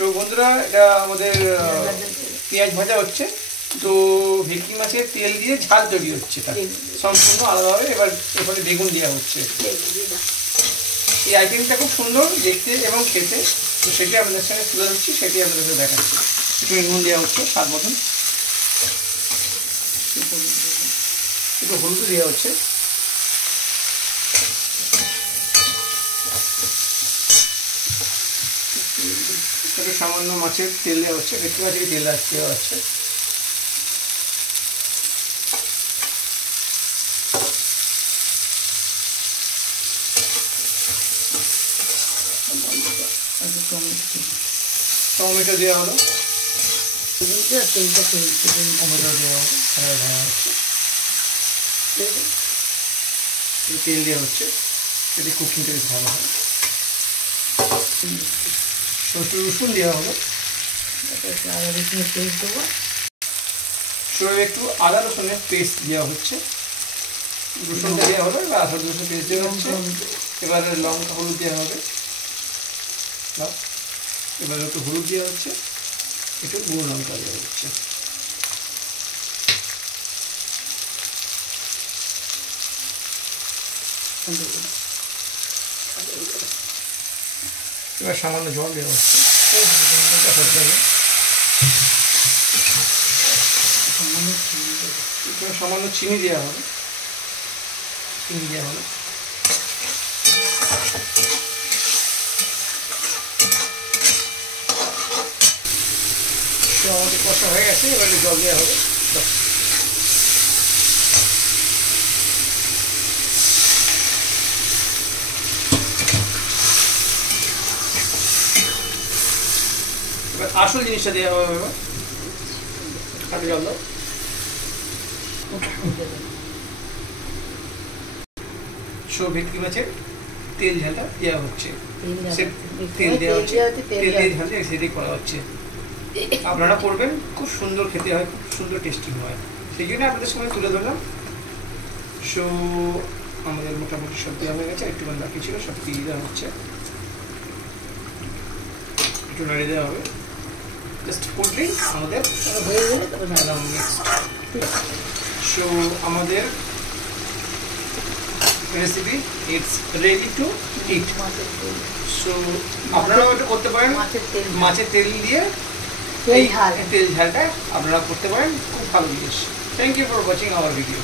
So বন্ধুরা, এটা আমাদের পেঁয়াজ ভাজা হচ্ছে। তো ভেটকি মাছের তেল দিয়ে ঝাল তৈরি হচ্ছে, এটা সম্পূর্ণ আলাদাভাবে। এবার এখানে বেগুন দেওয়া হচ্ছে। এই আইটেমটা খুব সুন্দর দেখতে এবং খেতে, তো সেটি আপনাদের সঙ্গে তুলে ধরছি, সেটি আপনাদের দেখাচ্ছি। একটু নুন দেওয়া হচ্ছে স্বাদ মতন, একটু হলুদ দেওয়া হচ্ছে, একটু সামান্য মাছের তেল দেওয়া হচ্ছে, ভেটকি মাছের তেল দেওয়া হচ্ছে। টমেটো দেওয়া হলো, টমেটো দেওয়া হলো, তেল দেওয়া হচ্ছে, যদি কুকিংটা বেশ ভালো হয়। রসুন দেওয়া হলো, একটু আদা রসুনের পেস্ট দেওয়া হচ্ছে। রসুনটা দেওয়া হলো, এবার আদা রসুন পেস্ট দেওয়া হচ্ছে। এবার লঙ্কা হলুদ দেওয়া হবে, এবার একটু হলুদ দেওয়া হচ্ছে, একটু গুঁড়ো লঙ্কা দেওয়া হচ্ছে। এবার সামান্য জল দেওয়া হচ্ছে, সামান্য চিনি দেওয়া হবে, চিনি দেওয়া হবে। আমাদের কষা হয়ে গেছে, এবারে জল দেওয়া হবে। এবার আসল জিনিসটা দেওয়া হবে, এবার হাতে জল দাও। ভেটকি মাছের তেল ঝালটা দেওয়া হচ্ছে, তেল দেওয়া হচ্ছে, তেল দিয়ে ঝাল দিয়ে সেটাই করা হচ্ছে। আপনারা করবেন, খুব সুন্দর খেতে হয়, খুব সুন্দর টেস্টি হয়, সেই জন্য আপনাদের সঙ্গে তুলে ধরলাম। সো আমাদের মোটামুটি সব দেওয়া হয়ে গেছে, একটু বাকি ছিল, সব দিয়ে দেওয়া হচ্ছে, একটু নাড়িয়ে দেওয়া হবে। জাস্ট করলেই আমাদের হয়ে গেলে সো আমাদের recipe it's ready to it. So আপনারাও এটা করতে পারেন, মাছের তেল দিয়ে তেল ঝালটা আপনারা করতে পারেন, খুব ভালো জিনিস। Thank you for watching our video.